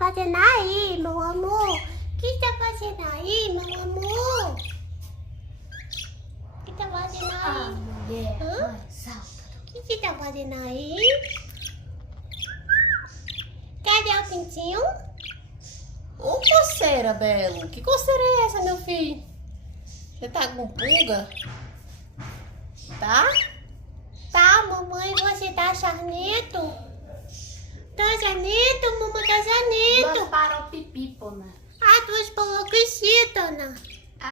fazendo aí, meu amor? O que tá fazendo aí, meu amor? O que tá fazendo aí? Mulher, Hã? salta. O que tá fazendo aí? Cadê o pintinho? Ô, coceira, Belo. Que coceira é essa, meu filho? Você tá com pulga? Tá? Tá, mamãe, você tá charneto? Tá charneto, mamãe tá charneto. Duas para o pipi, pô, né? Ah, duas poloquecitas, né?